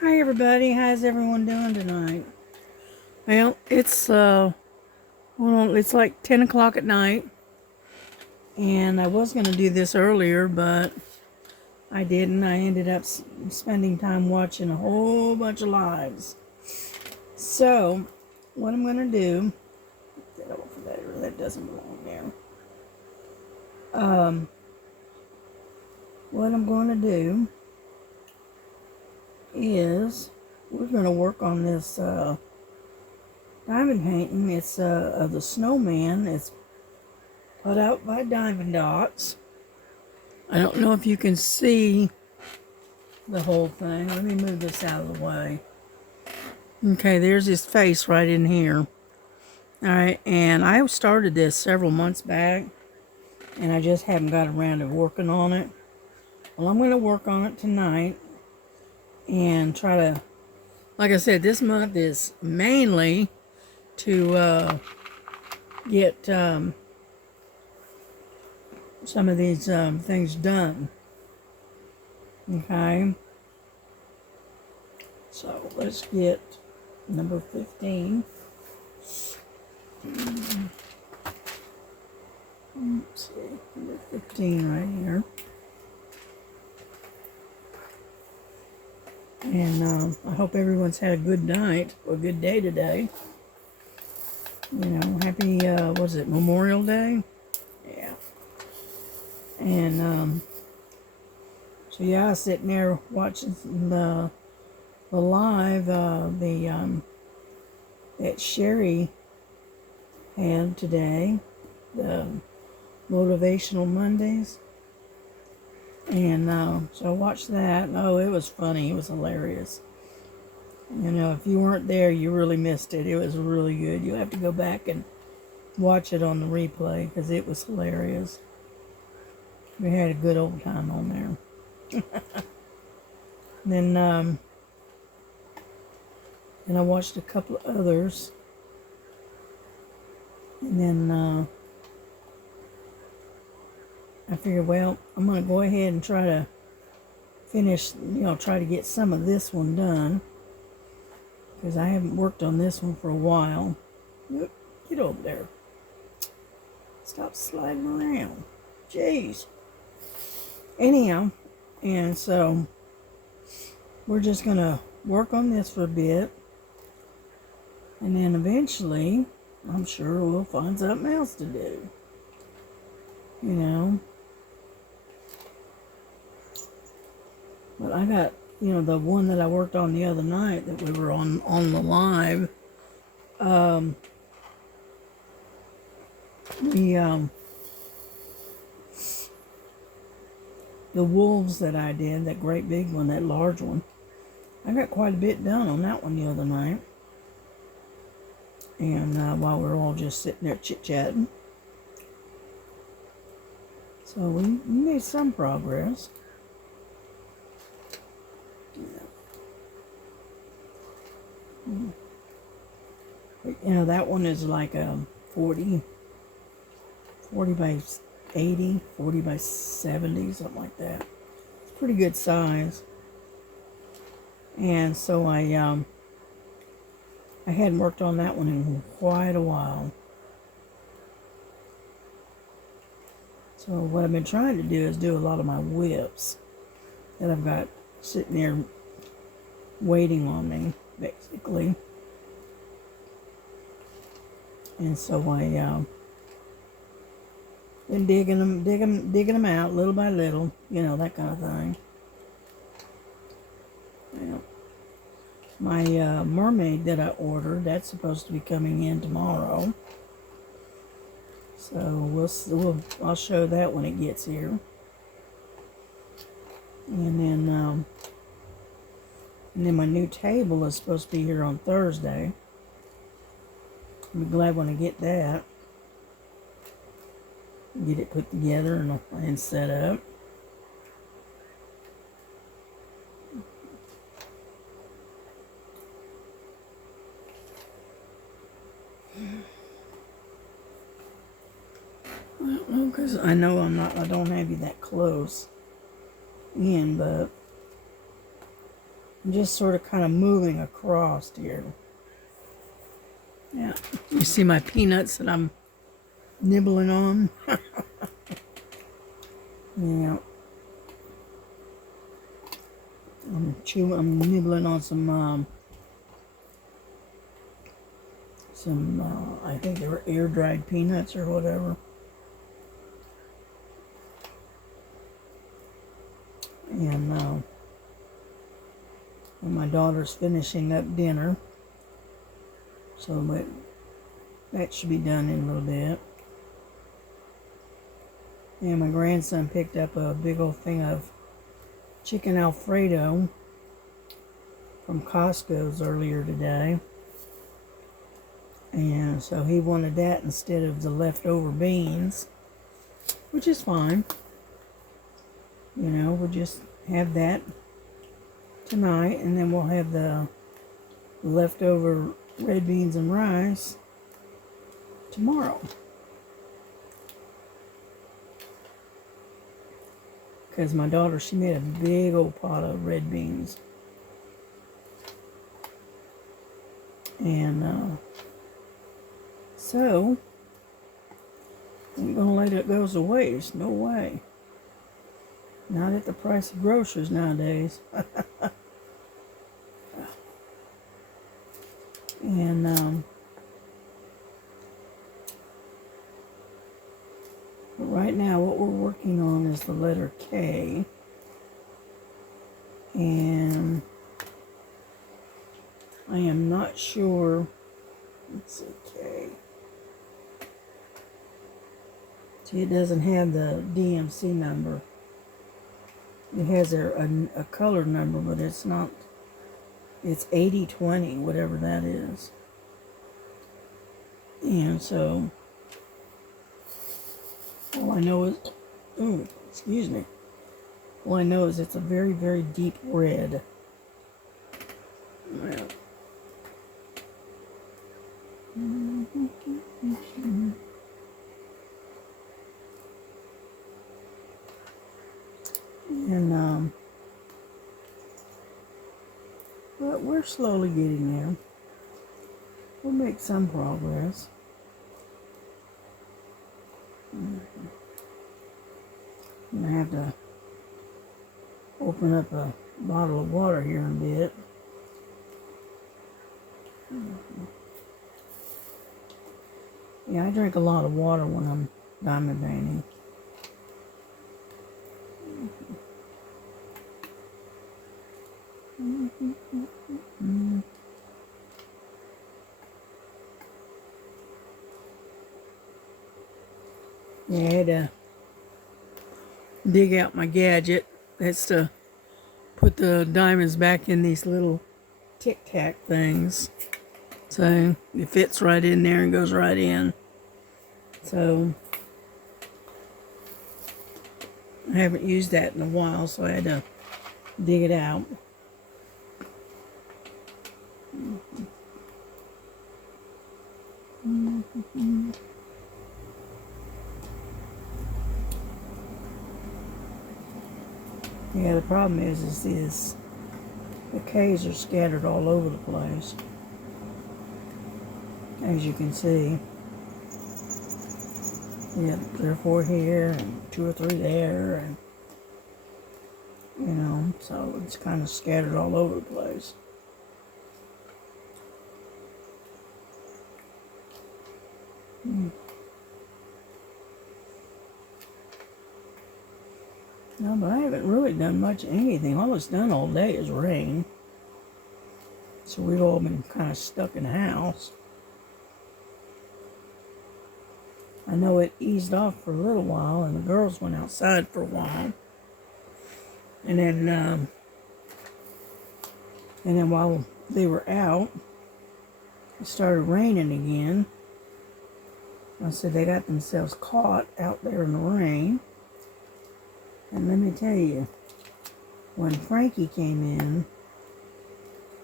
Hi everybody, how's everyone doing tonight? Well, it's like 10 o'clock at night, and I was going to do this earlier, but I didn't. I ended up spending time watching a whole bunch of lives. So, what I'm going to do, get off of there, that doesn't belong there. What I'm going to do is, we're going to work on this diamond painting. It's of the Snowman. It's put out by Diamond Dots. I don't know if you can see the whole thing. Let me move this out of the way. Okay, there's his face right in here. All right, and I started this several months back, and I just haven't got around to working on it. Well, I'm going to work on it tonight and try to, like I said, this month is mainly to get some of these things done. Okay. So let's get number 15. Let's see, number 15 right here. And I hope everyone's had a good night or a good day today. You know, happy, was it Memorial Day? Yeah. And so yeah, I was sitting there watching the live that Sherry had today, the Motivational Mondays. And so I watched that. Oh, it was funny. It was hilarious. You know, if you weren't there, you really missed it. It was really good. You have to go back and watch it on the replay because it was hilarious. We had a good old time on there. Then I watched a couple of others. And then I figured, well, I'm going to go ahead and try to finish, try to get some of this one done. Because I haven't worked on this one for a while. Oop, get over there. Stop sliding around. Jeez. Anyhow, and so we're just going to work on this for a bit. And then eventually, I'm sure we'll find something else to do. You know. But I got, the one that I worked on the other night that we were on the live. The wolves that I did, that great big one, that large one, I got quite a bit done on that one the other night. And while we were all just sitting there chit-chatting. So we made some progress. But, that one is like a 40 by 80, 40 by 70, something like that. It's pretty good size. And so I hadn't worked on that one in quite a while. So what I've been trying to do is do a lot of my whips that I've got sitting there waiting on me, basically. And so I been digging them out little by little, that kind of thing. Yeah. My mermaid that I ordered, that's supposed to be coming in tomorrow. So I'll show that when it gets here. And then my new table is supposed to be here on Thursday. I'll be glad when I get that. Get it put together and set up. Well, because I know I don't have you that close in, but I'm just sort of kind of moving across here. Yeah, you see my peanuts that I'm nibbling on? Yeah. I'm nibbling on some, I think they were air-dried peanuts or whatever. And my daughter's finishing up dinner. So that should be done in a little bit. And my grandson picked up a big old thing of chicken Alfredo from Costco's earlier today. And so he wanted that instead of the leftover beans, which is fine. You know, we'll just have that tonight, and then we'll have the leftover red beans and rice tomorrow. Because my daughter, she made a big old pot of red beans. And so, I'm going to let it go to waste. No way. Not at the price of groceries nowadays. And but right now what we're working on is the letter K. And I am not sure. Let's see, K. See, it doesn't have the DMC number. It has a color number, but it's not. It's 8020, whatever that is. And so, all I know is, excuse me. All I know is it's a very, very deep red. Well. And, but we're slowly getting there. We'll make some progress. I'm gonna have to open up a bottle of water here in a bit. Yeah, I drink a lot of water when I'm diamond painting. Yeah, I had to dig out my gadget. That's to put the diamonds back in these little tic-tac things. So it fits right in there and goes right in. So I haven't used that in a while, so I had to dig it out. Yeah, the problem is the K's are scattered all over the place, as you can see. Yeah, 3 or 4 here and 2 or 3 there, and you know, so it's kind of scattered all over the place. No, but I haven't really done much of anything. All it's done all day is rain. So we've all been kind of stuck in the house. I know it eased off for a little while, and the girls went outside for a while. And then while they were out, it started raining again. I said they got themselves caught out there in the rain. And let me tell you, when Frankie came in,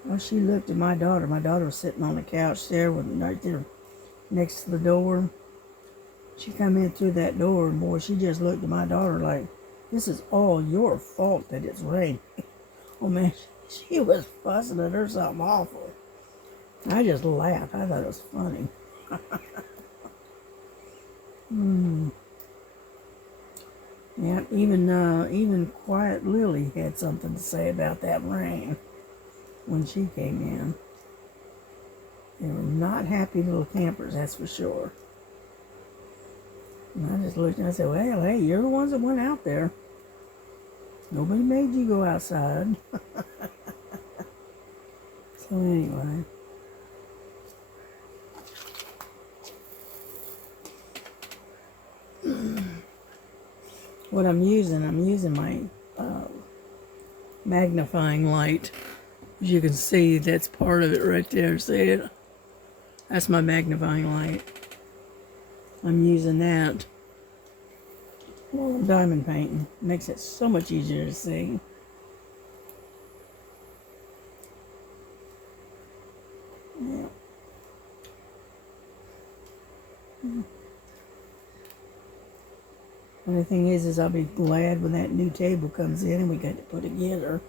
well, she looked at my daughter. My daughter was sitting on the couch there, right there next to the door. She come in through that door, and boy, she just looked at my daughter like, this is all your fault that it's raining. Oh man, She was fussing at her something awful. I just laughed. I thought it was funny. Yeah, even Quiet Lily had something to say about that rain when she came in. They were not happy little campers, that's for sure. And I just looked and I said, well, hey, you're the ones that went out there. Nobody made you go outside. So anyway. What I'm using my magnifying light. As you can see, that's part of it right there. See it? That's my magnifying light. I'm using that while I'm diamond painting. Makes it so much easier to see. Yeah. Only thing is I'll be glad when that new table comes in and we got to put together.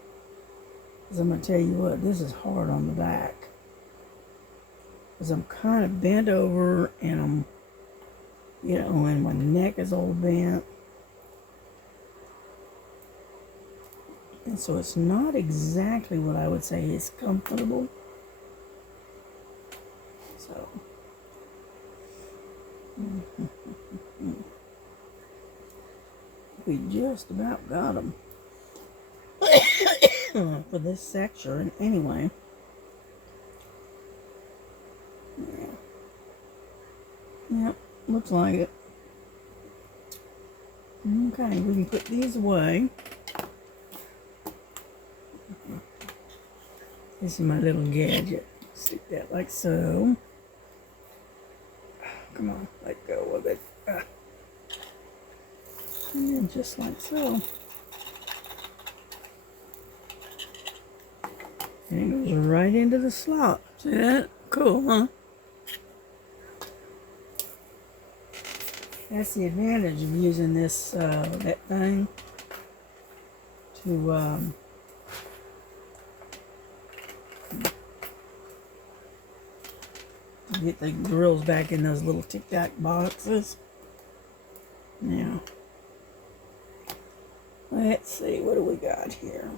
Because I'm going to tell you what, this is hard on the back. Because I'm kind of bent over and I'm, and my neck is all bent. And so it's not exactly what I would say is comfortable. So. We just about got them for this section anyway. Yeah. Yep, looks like it. Okay, we can put these away. This is my little gadget. Stick that like so. Come on, let go of it. And then just like so. And it goes right into the slot. See that? Cool, huh? That's the advantage of using this, that thing to, get the drills back in those little tic-tac boxes. Now, let's see, what do we got here?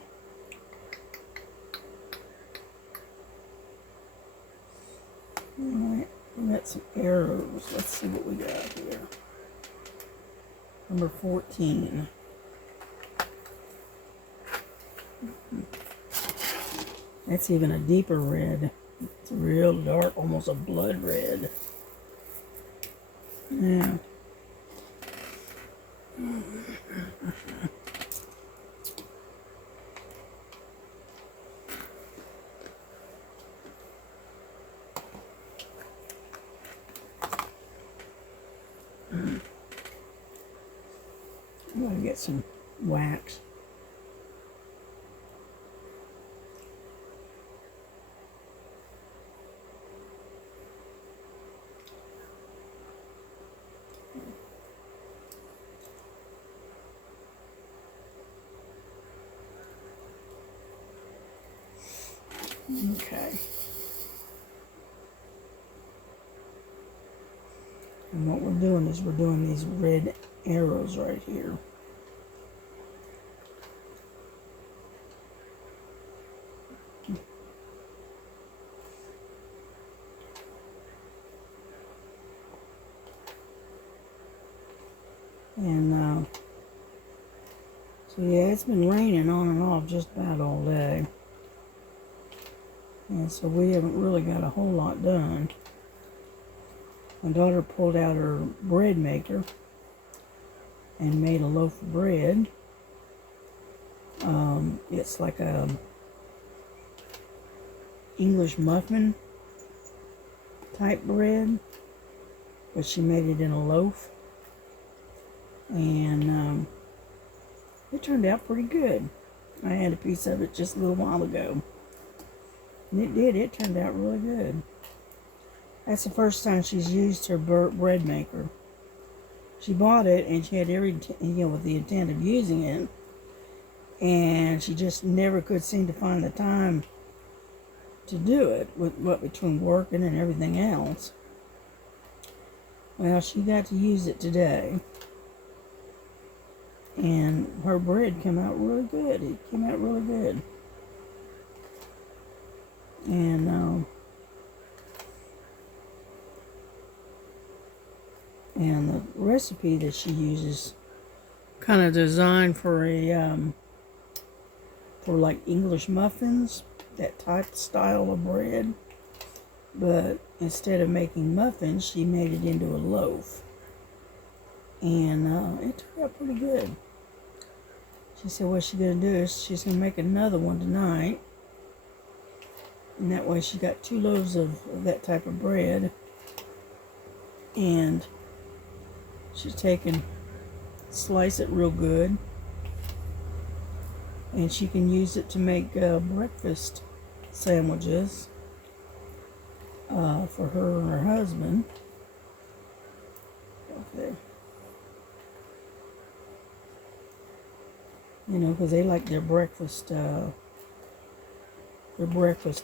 Alright, we got some arrows. Let's see what we got here. Number 14. That's even a deeper red. It's real dark, almost a blood red. Yeah. I'm going to get some wax. Okay. And what we're doing is we're doing these red arrows right here. And so yeah, it's been raining on and off just about all day. And so we haven't really got a whole lot done. My daughter pulled out her bread maker and made a loaf of bread. It's like a English muffin type bread, but she made it in a loaf. And it turned out pretty good. I had a piece of it just a little while ago. And it turned out really good. That's the first time she's used her bread maker. She bought it and she had with the intent of using it. and she just never could seem to find the time to do it, with what between working and everything else. Well, she got to use it today, and her bread came out really good. It came out really good. And the recipe that she uses kind of designed for for like English muffins, that type style of bread. But instead of making muffins, she made it into a loaf. And it turned out pretty good. She said what she's going to do is she's going to make another one tonight. And that way she got 2 loaves of that type of bread. And she's slice it real good. And she can use it to make breakfast sandwiches for her and her husband. Okay. You know, because they like their breakfast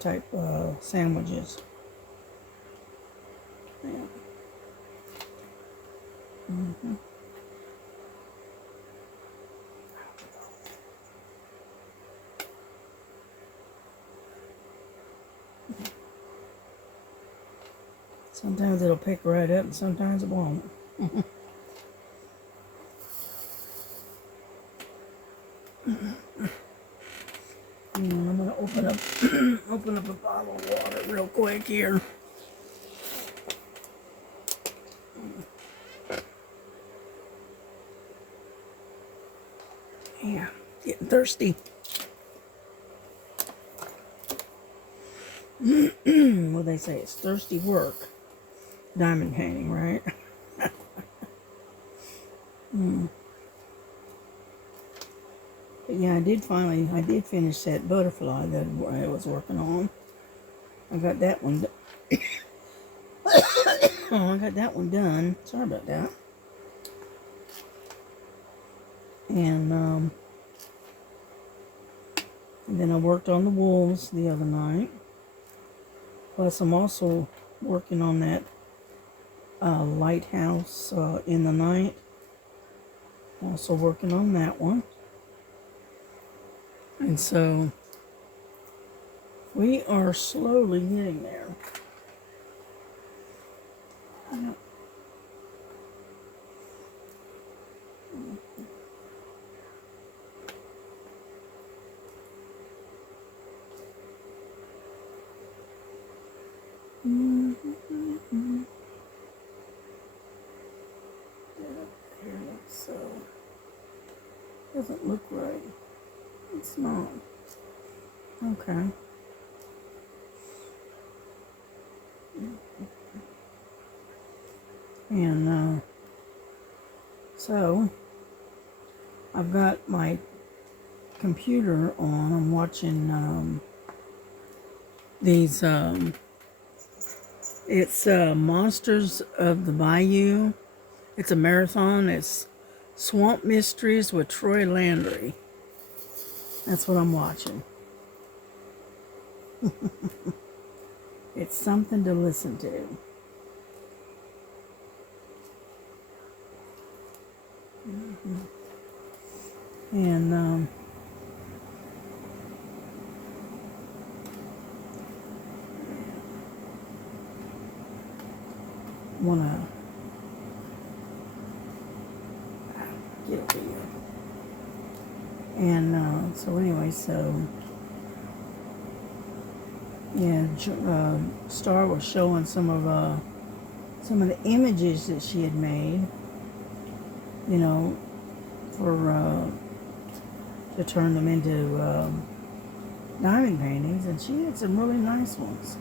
type sandwiches. Yeah. Mm-hmm. Sometimes it'll pick right up and sometimes it won't. I'm gonna open up open up a bottle of water real quick here. Yeah, getting thirsty. What they say, it's thirsty work. Diamond painting, right? But yeah, I did finish that butterfly that I was working on. I got that one. I got that one done. Sorry about that. And then I worked on the wolves the other night. Plus, I'm also working on that lighthouse in the night. Also working on that one. And so, we are slowly getting there. So, doesn't look right. It's not. Okay. And so I've got my computer on. I'm watching these. It's Monsters of the Bayou. It's a marathon. It's Swamp Mysteries with Troy Landry. That's what I'm watching. It's something to listen to. And wanna get over here. And so anyway, yeah, Star was showing some of the images that she had made, you know, for to turn them into diamond paintings, and she had some really nice ones.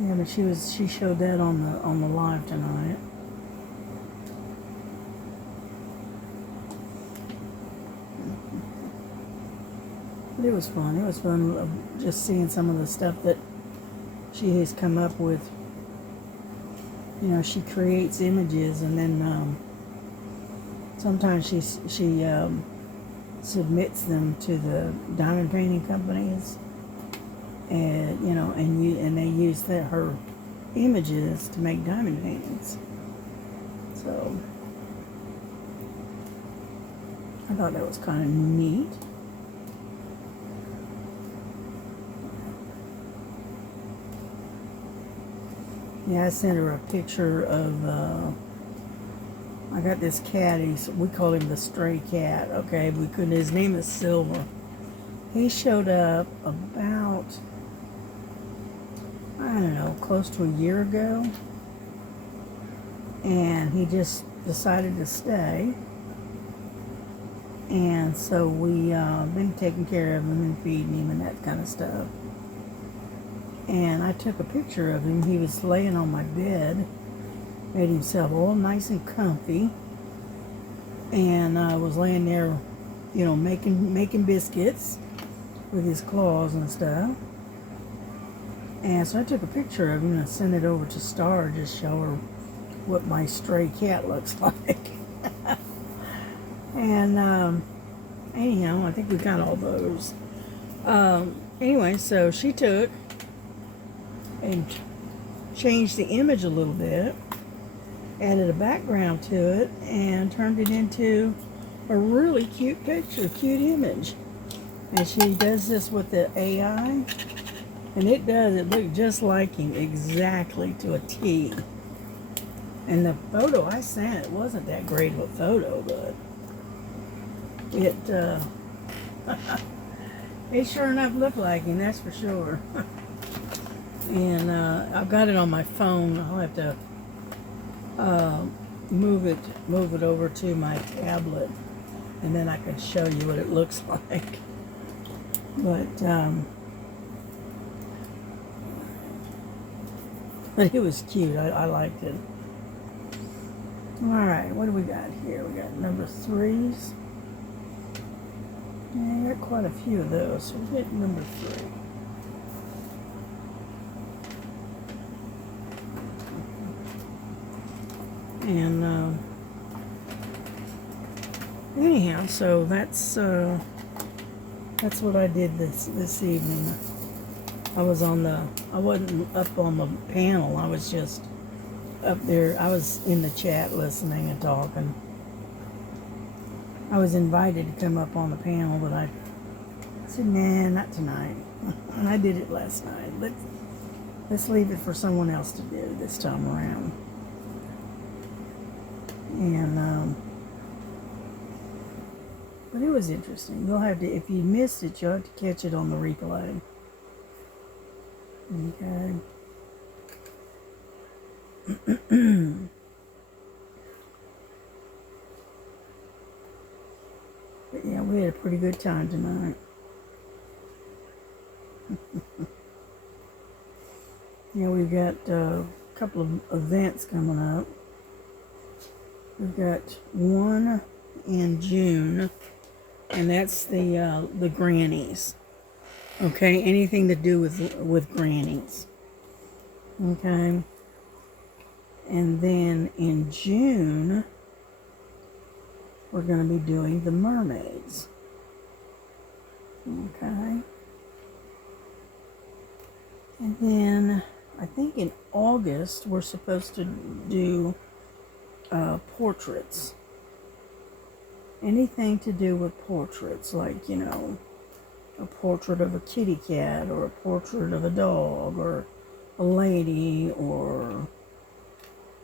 Yeah, but she showed that on the live tonight. It was fun. It was fun just seeing some of the stuff that she has come up with. You know, she creates images, and then sometimes she submits them to the diamond painting companies, and you know, and they use her images to make diamond paintings. So I thought that was kind of neat. Yeah, I sent her a picture of, I got this cat, we call him the stray cat, okay, his name is Silver. He showed up about, I don't know, close to a year ago, and he just decided to stay, and so we been taking care of him and feeding him and that kind of stuff. And I took a picture of him. He was laying on my bed, made himself all nice and comfy, and was laying there, you know, making biscuits with his claws and stuff. And so I took a picture of him and sent it over to Star, just show her what my stray cat looks like. And anyhow, I think we got all those. Anyway, so she took and changed the image a little bit, added a background to it, and turned it into a really cute picture, cute image. And she does this with the AI, and it look just like him, exactly to a T. And the photo I sent, it wasn't that great of a photo, but it it sure enough looked like him, that's for sure. And I've got it on my phone. I'll have to move it over to my tablet, and then I can show you what it looks like. But it was cute. I liked it. All right, what do we got here? We got number 3s. Yeah, I got quite a few of those. So we'll get number 3. And anyhow, so that's what I did this evening. I wasn't up on the panel. I was just up there. I was in the chat listening and talking. I was invited to come up on the panel, but I said, nah, not tonight. And I did it last night. Let's leave it for someone else to do this time around. And but it was interesting. You'll have to, if you missed it, you'll have to catch it on the replay. Okay. But yeah, we had a pretty good time tonight. Yeah, we've got a couple of events coming up. We've got one in June, and that's the grannies. Okay, anything to do with grannies. Okay. And then in June, we're going to be doing the mermaids. Okay. And then I think in August, we're supposed to do portraits. Anything to do with portraits, like, you know, a portrait of a kitty cat, or a portrait of a dog, or a lady, or,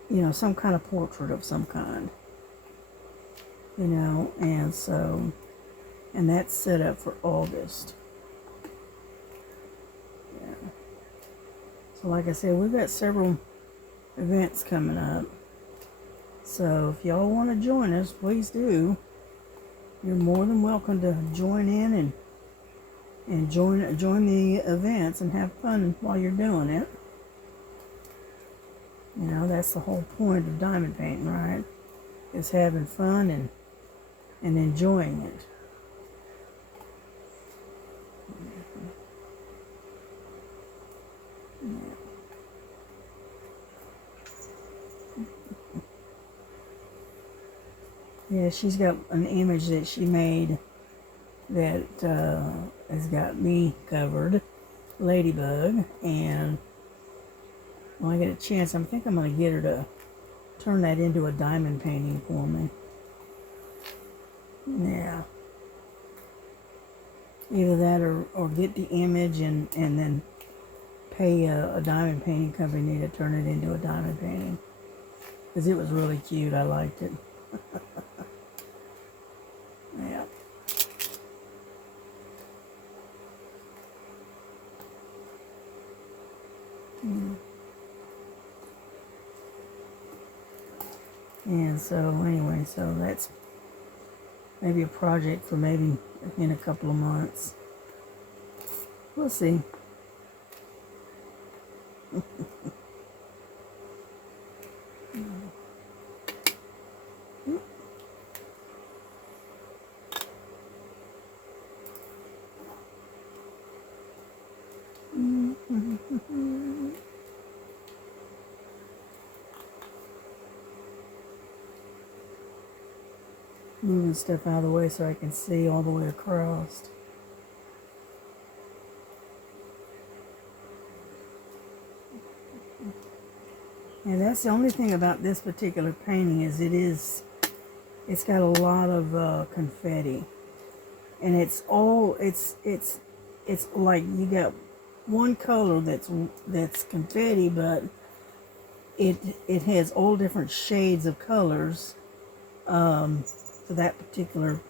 you know, some kind of portrait of some kind. You know, and so, and that's set up for August. Yeah. So like I said, we've got several events coming up. So if y'all want to join us, please do. You're more than welcome to join in and join the events and have fun while you're doing it. You know, that's the whole point of diamond painting, right? Is having fun and enjoying it. Yeah, she's got an image that she made that has got me covered, Ladybug, and when I get a chance, I think I'm going to get her to turn that into a diamond painting for me. Yeah. Either that or get the image and then pay a diamond painting company to turn it into a diamond painting. Because it was really cute. I liked it. Yeah. And so anyway, so that's maybe a project for maybe in a couple of months. We'll see. Moving stuff out of the way so I can see all the way across. And that's the only thing about this particular painting is it's got a lot of confetti, and it's like you got one color that's confetti, but it has all different shades of colors for that particular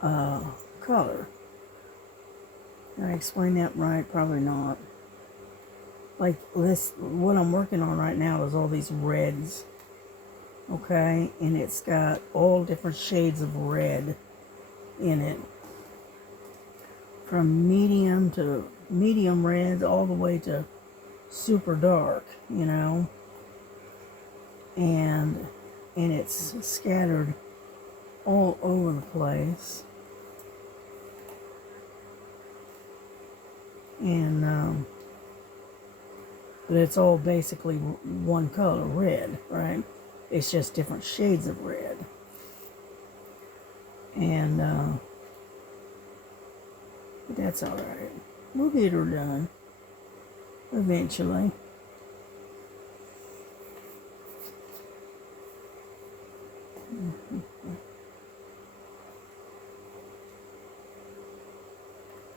color. Did I explain that right? Probably not. Like this, what I'm working on right now is all these reds. Okay, and it's got all different shades of red in it, from medium reds all the way to super dark, you know, and it's scattered all over the place, and but it's all basically one color, red, right? It's just different shades of red. And but that's all right. We'll get her done eventually.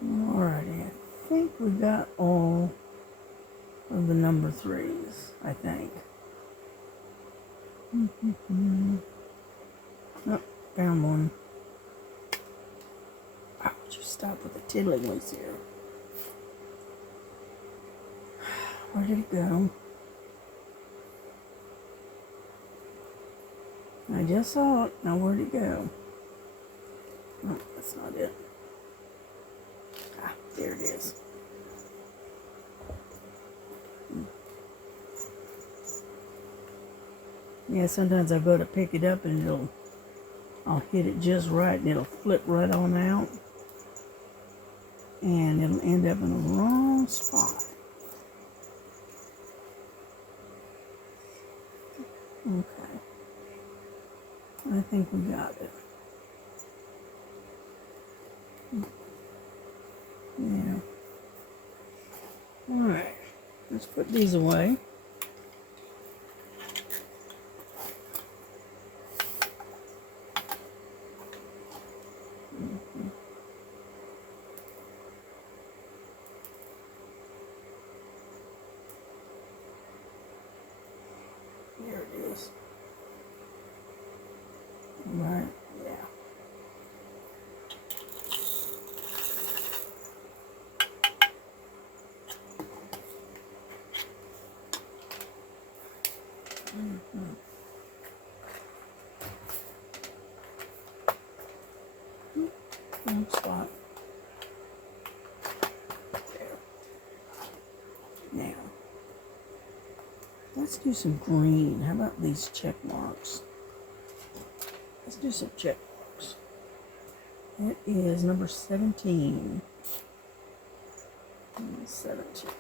Alrighty, I think we got all of the number 3s, I think. Oh, found one. Oh, would you stop with the tiddlywinks here? Where did it go? I just saw it. Now where'd it go? Oh, that's not it. Ah, there it is. Yeah, sometimes I go to pick it up and I'll hit it just right and it'll flip right on out. And it'll end up in the wrong spot. Okay. I think we got it. Yeah. Alright. Let's put these away. There it is. Right, yeah. Wrong spot. There. Now, let's do some green. How about these check marks? Let's do some check marks. It is number 17. 17.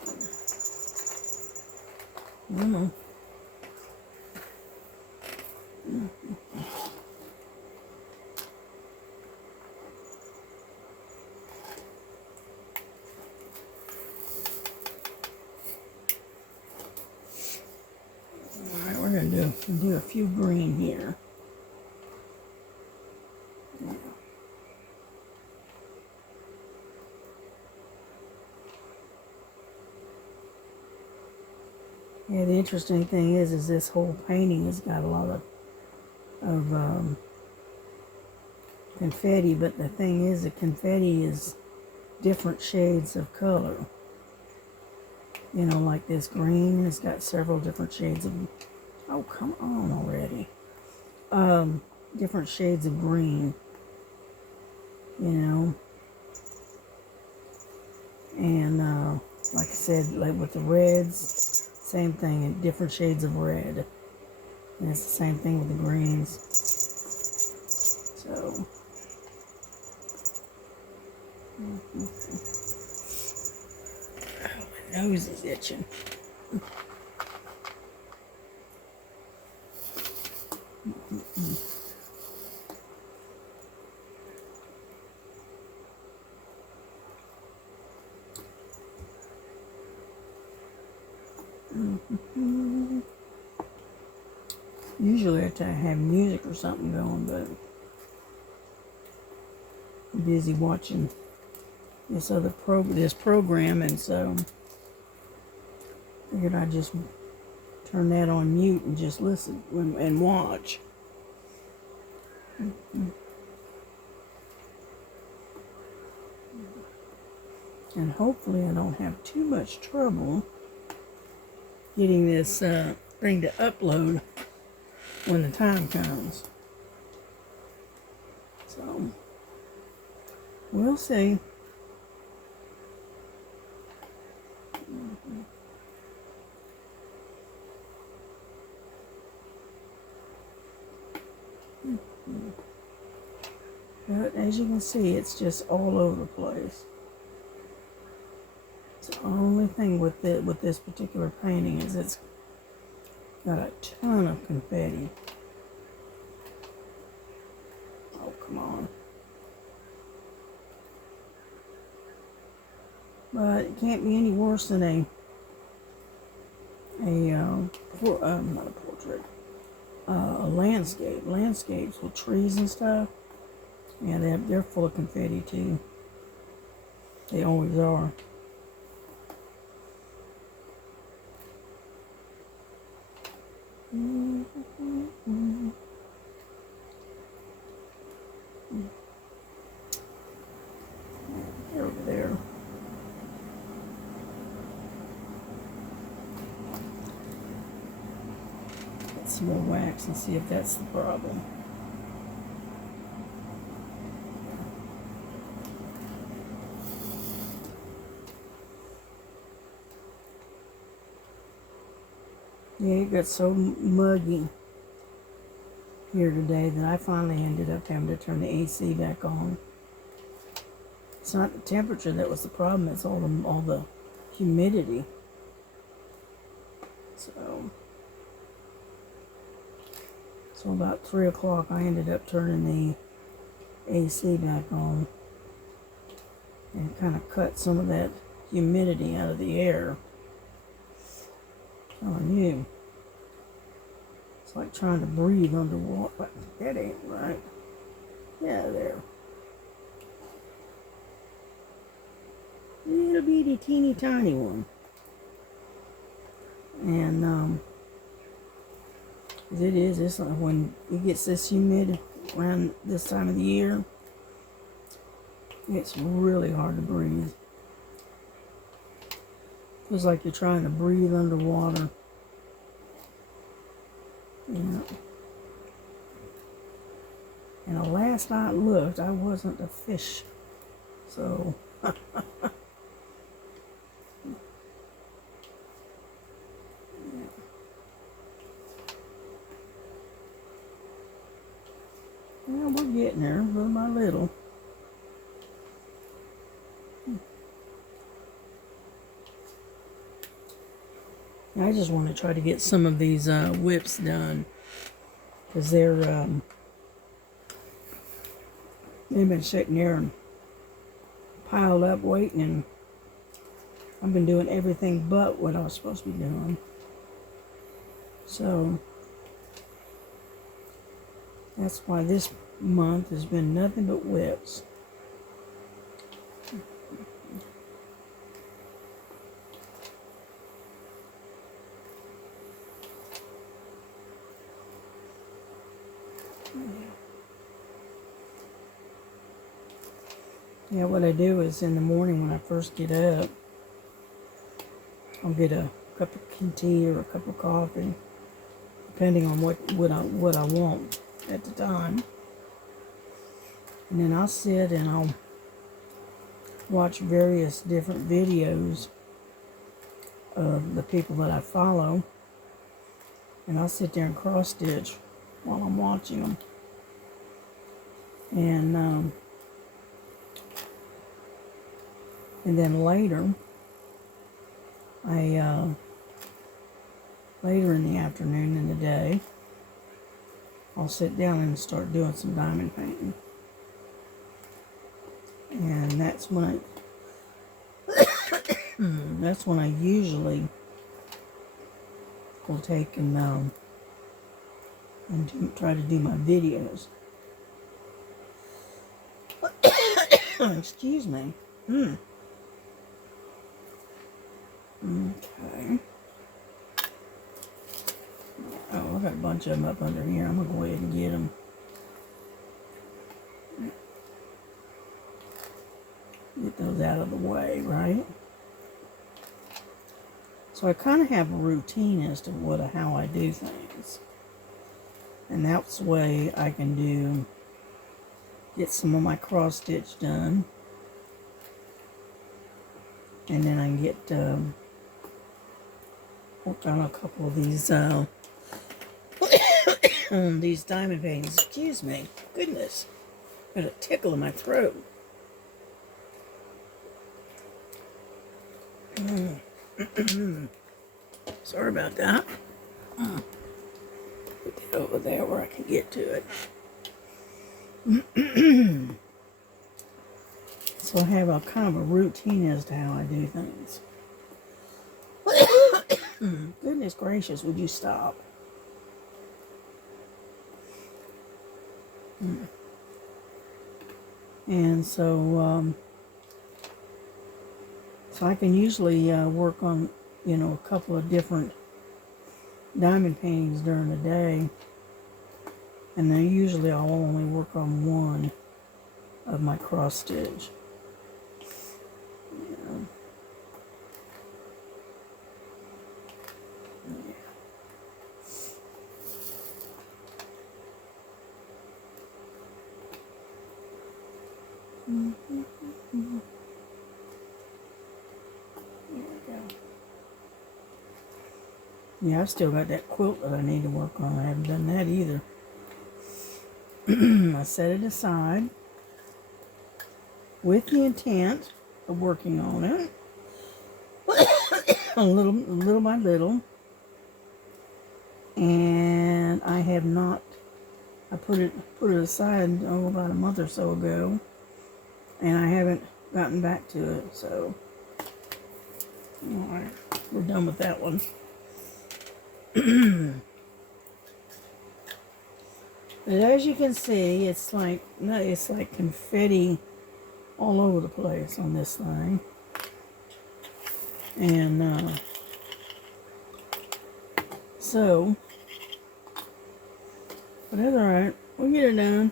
can do a few green here. Yeah, the interesting thing is this whole painting has got a lot of confetti, but the thing is, the confetti is different shades of color. You know, like this green has got several different shades of, oh, come on already. Different shades of green, you know. And like I said, like with the reds, same thing, different shades of red. And it's the same thing with the greens. So, oh, my nose is itching. Usually I have music or something going, but I'm busy watching this other program, and so figured I'd just turn that on mute and just listen and watch. And hopefully I don't have too much trouble getting this thing to upload when the time comes. So, we'll see. But as you can see, it's just all over the place. It's the only thing with this particular painting is it's got a ton of confetti. Oh, come on. But it can't be any worse than not a portrait, a landscape. Landscapes with trees and stuff. Yeah, they're full of confetti too. They always are. Over there. Get some more wax and see if that's the problem. Yeah, it got so muggy here today that I finally ended up having to turn the AC back on. It's not the temperature that was the problem, it's all the humidity. So about 3 o'clock I ended up turning the AC back on and kind of cut some of that humidity out of the air. Telling you, it's like trying to breathe underwater, but that ain't right. Yeah, there. Little bitty teeny tiny one. And it's like when it gets this humid around this time of the year, it's really hard to breathe. Feels like you're trying to breathe underwater. Yeah. And the last I looked, I wasn't a fish. So, yeah, we're getting there, little by little. I just want to try to get some of these whips done because they've been sitting there and piled up waiting, and I've been doing everything but what I was supposed to be doing. So That's why this month has been nothing but whips. Yeah, what I do is in the morning when I first get up, I'll get a cup of tea or a cup of coffee, depending on what I want at the time. And then I'll sit and I'll watch various different videos of the people that I follow, and I'll sit there and cross stitch while I'm watching them. And then later, later in the afternoon in the day, I'll sit down and start doing some diamond painting. And that's when I usually will take and try to do my videos. Excuse me. Okay. Oh, I got a bunch of them up under here. I'm going to go ahead and get them. Get those out of the way, right? So I kind of have a routine as to how I do things. And that's the way I can get some of my cross stitch done. And then I can get work on a couple of these these diamond paintings. Excuse me. Goodness. Got a tickle in my throat. Sorry about that. Put that over there where I can get to it. So I have a kind of a routine as to how I do things. Goodness gracious, would you stop? And so I can usually work on, a couple of different diamond paintings during the day. And then usually I'll only work on one of my cross stitch. Yeah, I've still got that quilt that I need to work on. I haven't done that either. I set it aside with the intent of working on it, a little by little. And I have not. I put it aside about a month or so ago, and I haven't gotten back to it. So, all right, we're done with that one. But as you can see, it's like confetti all over the place on this thing. And but that's alright. We'll get it done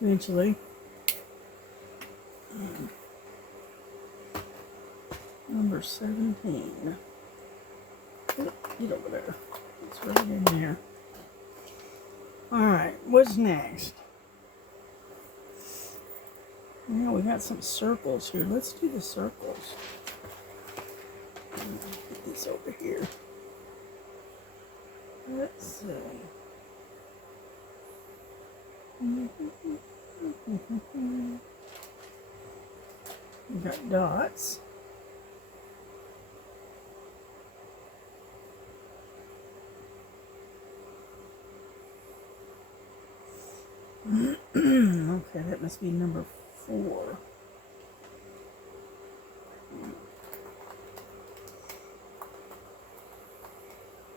eventually. Number 17. Get over there. It's right in there. Alright, what's next? Now we got some circles here. Let's do the circles. Get this over here. Let's see. We got dots. Okay, that must be number 4.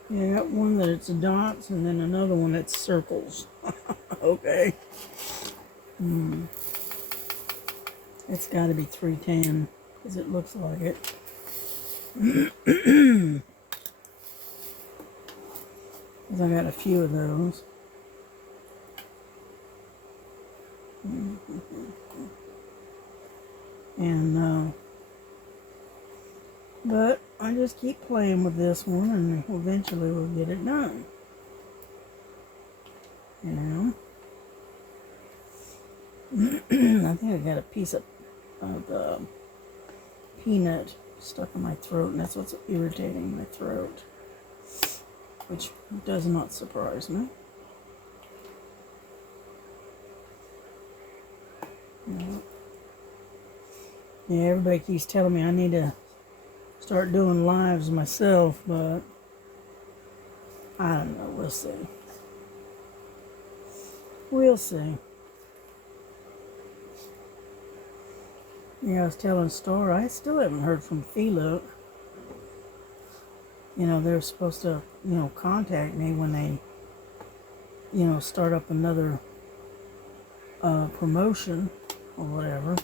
Yeah, I got one that it's dots and then another one that's circles. Okay. It's got to be 310 because it looks like it. Because I got a few of those. And but I just keep playing with this one, and eventually we'll get it done. You know. I think I got a piece of peanut stuck in my throat, and that's what's irritating my throat, which does not surprise me. Yeah, everybody keeps telling me I need to start doing lives myself, but I don't know. We'll see. We'll see. Yeah, I was telling Star, I still haven't heard from Philo. You know, they're supposed to, contact me when they, start up another promotion or whatever.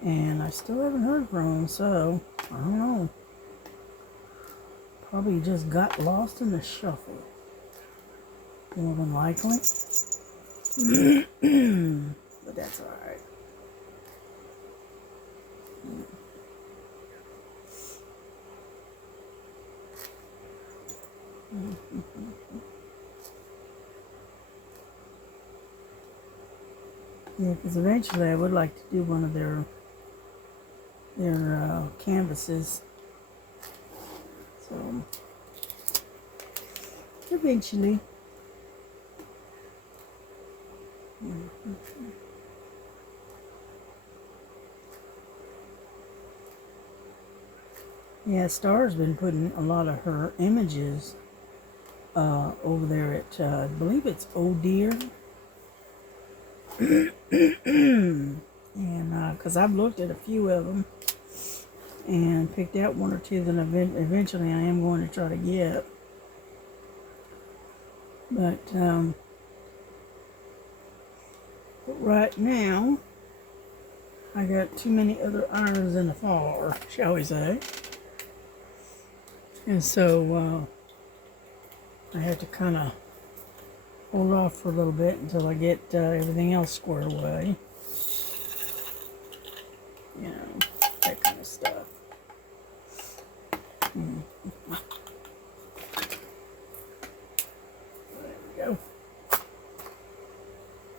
And I still haven't heard from them, so I don't know. Probably just got lost in the shuffle. More than likely. But that's alright. Yeah, because eventually I would like to do one of their canvases. So eventually. Yeah, Star's been putting a lot of her images over there at, I believe it's Oh Dear. And because I've looked at a few of them and picked out one or two that eventually I am going to try to get. But right now, I got too many other irons in the fire, shall we say. And so I have to kind of hold off for a little bit until I get everything else squared away. You know, that kind of stuff. There we go.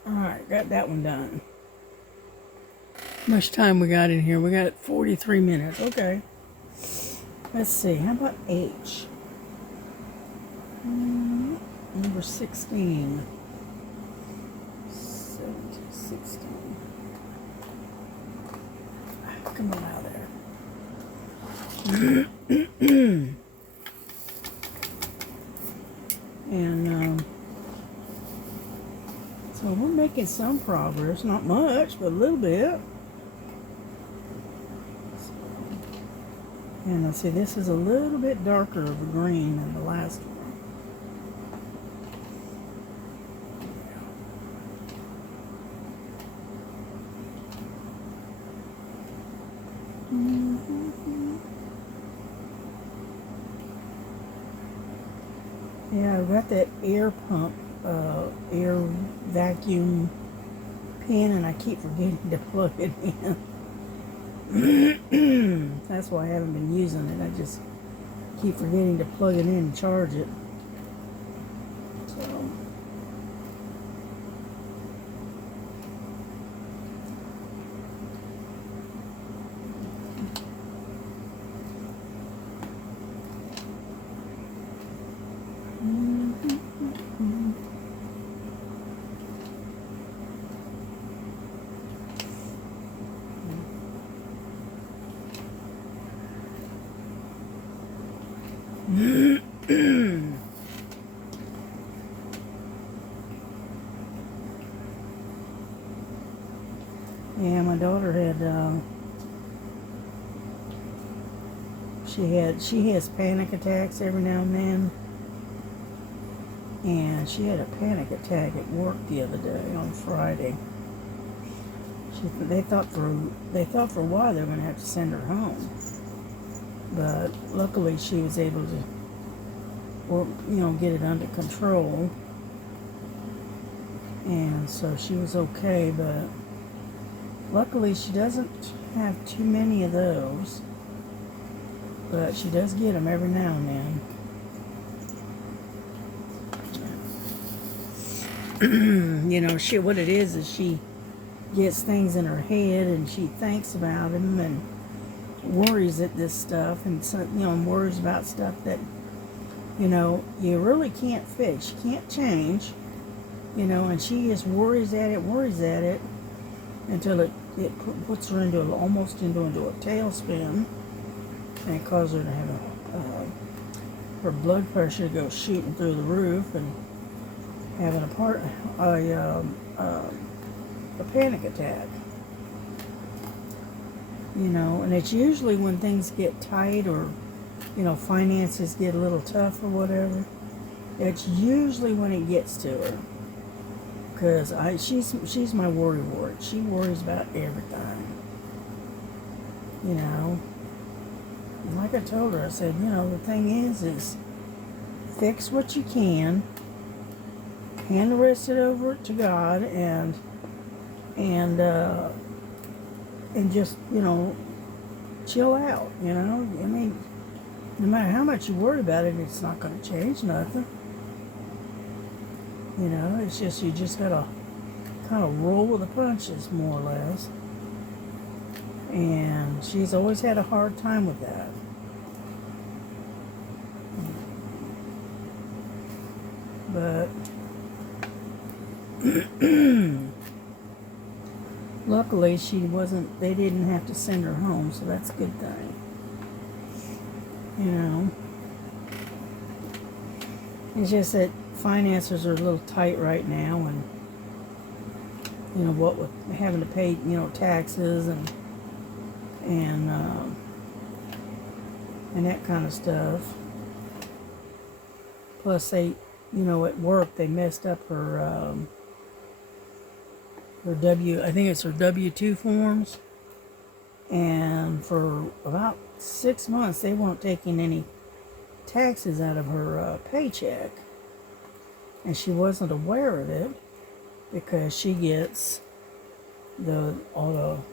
Alright, got that one done. How much time we got in here? We got 43 minutes. Okay. Let's see. How about H? Number 16. 17, 16. Come on out of there. And so we're making some progress. Not much, but a little bit. And let's see, this is a little bit darker of a green than the last one. Yeah, I've got that air pump, air vacuum pen, and I keep forgetting to plug it in. That's why I haven't been using it. I just keep forgetting to plug it in and charge it. So. Yeah, my daughter had, she has panic attacks every now and then. and she had a panic attack at work the other day on Friday. They thought for a while they were going to have to send her home, but luckily she was able to, get it under control, and so she was okay. But luckily she doesn't have too many of those, but she does get them every now and then. What it is she gets things in her head and she thinks about them and worries at this stuff, and so, worries about stuff that you really can't fix, you can't change, and she just worries at it until it puts her almost into a tailspin, and it causes her to have her blood pressure to go shooting through the roof and having a panic attack. And it's usually when things get tight or finances get a little tough or whatever. It's usually when it gets to her, because she's my worry wart. She worries about everything. And like I told her, I said, the thing is fix what you can, hand the rest of it over to God, and just chill out. I mean, no matter how much you worry about it, it's not going to change nothing. It's just, you just got to kind of roll with the punches, more or less. And she's always had a hard time with that. But luckily they didn't have to send her home, so that's a good thing. It's just that finances are a little tight right now, and what with having to pay taxes and that kind of stuff. Plus they at work they messed up her I think it's her W-2 forms, and for about 6 months they weren't taking any taxes out of her paycheck, and she wasn't aware of it because she gets the auto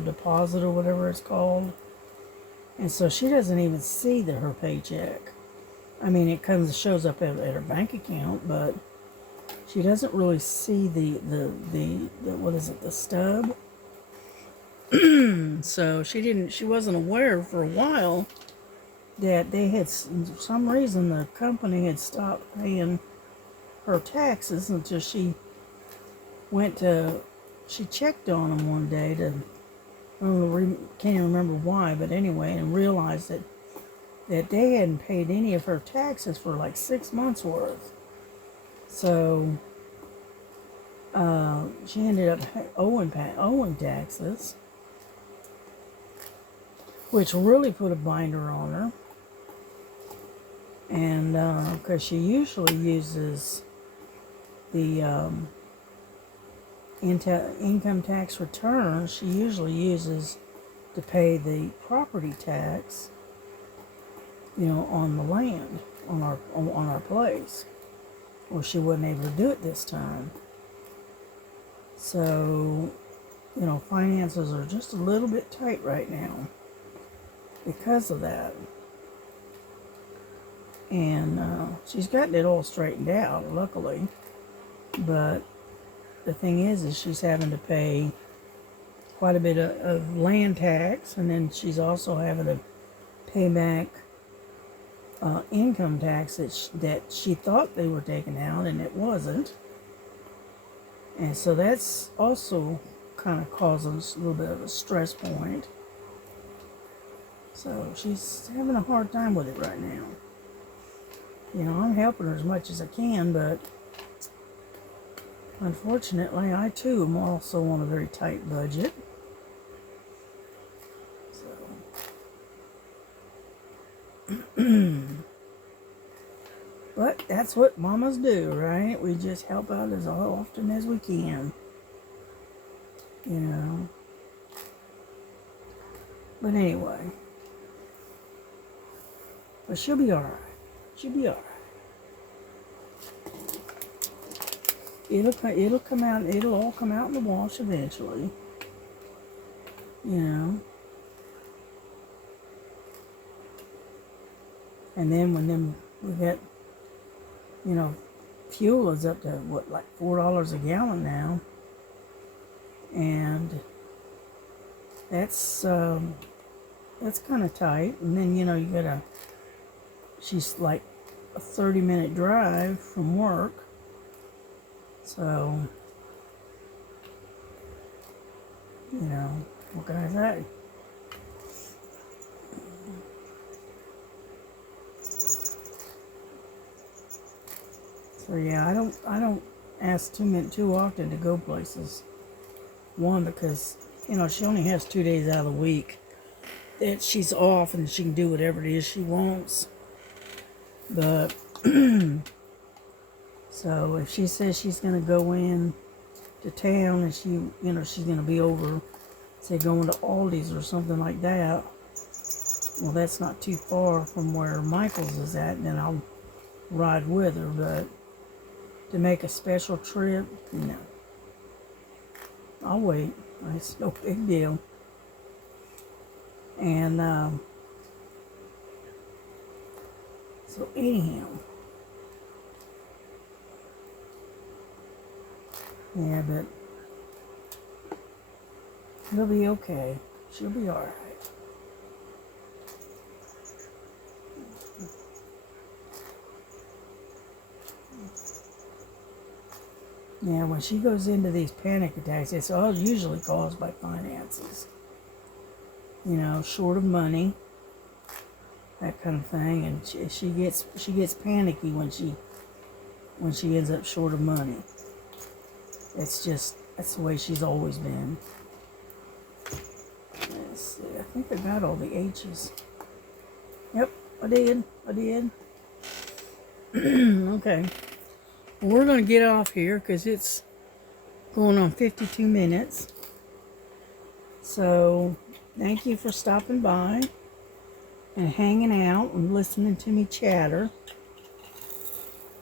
deposit or whatever it's called, and so she doesn't even see her paycheck. I mean, it shows up at her bank account, but she doesn't really see the stub. So she wasn't aware for a while that they had, for some reason, the company had stopped paying her taxes until she checked on them one day can't even remember why, but anyway, and realized that they hadn't paid any of her taxes for like 6 months worth. So she ended up owing taxes, which really put a binder on her. And because she usually uses the income tax return, she usually uses to pay the property tax, on the land, on our place. Well, she wasn't able to do it this time. So, finances are just a little bit tight right now because of that. And she's gotten it all straightened out, luckily. But the thing is she's having to pay quite a bit of land tax, and then she's also having to pay back income tax that she thought they were taking out, and it wasn't. And so that's also kind of causing a little bit of a stress point. So she's having a hard time with it right now. I'm helping her as much as I can, but unfortunately, I too am also on a very tight budget. So, but that's what mamas do, right? We just help out as often as we can, you know. But anyway, but she'll be all right. She'll be all right. It'll come out. It'll all come out in the wash eventually, you know. And then when we get, you know, fuel is up to what, like $4 a gallon now, and that's kind of tight. And then, you know, she's like a 30-minute drive from work, so, you know, what can I say? So yeah, I don't ask too often to go places. One, because, you know, she only has 2 days out of the week that she's off and she can do whatever it is she wants. But so if she says she's gonna go in to town and she's gonna be over, say, going to Aldi's or something like that, well, that's not too far from where Michael's is at, and then I'll ride with her. But to make a special trip, no. I'll wait. It's no big deal. And so anyhow, yeah, but she'll be okay. She'll be all right. Yeah, when she goes into these panic attacks, it's all usually caused by finances. You know, short of money, that kind of thing, and she gets panicky when she ends up short of money. That's the way she's always been. Let's see, I think I got all the H's. Yep, I did. Okay. We're going to get off here because it's going on 52 minutes. So, thank you for stopping by and hanging out and listening to me chatter.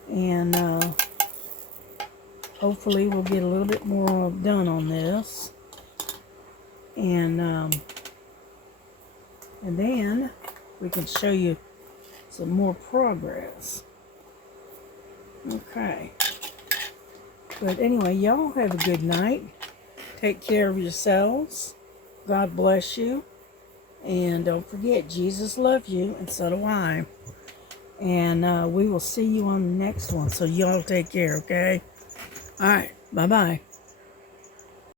And hopefully we'll get a little bit more done on this. And then we can show you some more progress. Okay. But anyway, y'all have a good night. Take care of yourselves. God bless you. And don't forget, Jesus loves you, and so do I. And we will see you on the next one. So y'all take care, okay? All right. Bye-bye.